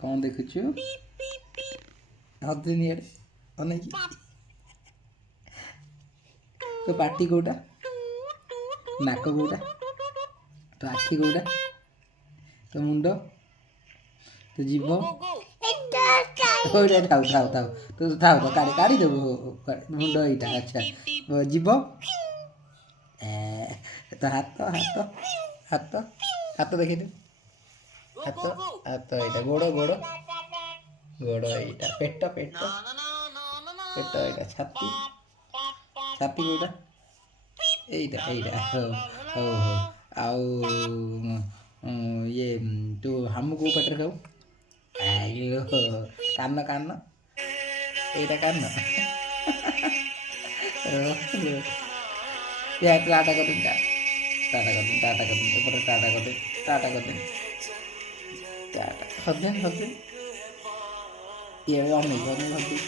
କ'ଣ ଦେଖୁଛୁ? ହଦିନି ଇଆଡ଼େ ଅନେଇକି। ତୋ ପାଟି କୋଉଟା? ନାକ କୋଉଟା? ତୋ ଆଖି କୋଉଟା? ତୋ ମୁଣ୍ଡ? ତୋ ଜିଭ? ଥାଉ ଥାଉ ଥାଉ ତୁ ଥାଉ ତ କାଢ଼ିଦେବୁ ମୁଣ୍ଡ ଏଇଟା। ଆଚ୍ଛା ଯିବ ତ ହାତ ହାତ ହାତ ହାତ ଦେଖେଇଦେ। ହାତ ହାତ ଏଇଟା ଗୋଡ଼ ଗୋଡ଼ ଗୋଡ଼ ଏଇଟା ପେଟ ପେଟ ପେଟ ଏଇଟା ଛାତି ଛାତି କୋଉଟା? ଏଇଟା ଏଇଟା ହଉ ହଉ ହଉ ଆଉ ଇଏ ତୁ ହାମୁ କୋଉ ପାଟିରେ ଖାଉ? ଆଇଲୋ କାନ କାନ ଏଇଟା କାନ। ଟାଟା କରିଦେନି ଟାଟା କରିଦେନି ଟାଟା କରିଦେନି ଏପଟେ ଟାଟା କରିଦେନି ଟାଟା କରିଦେନି ଟାଟା ହଜେନି ହଜେନି ଇଏ ଅନେଇକି ଅନେଇକି ହଜେନି।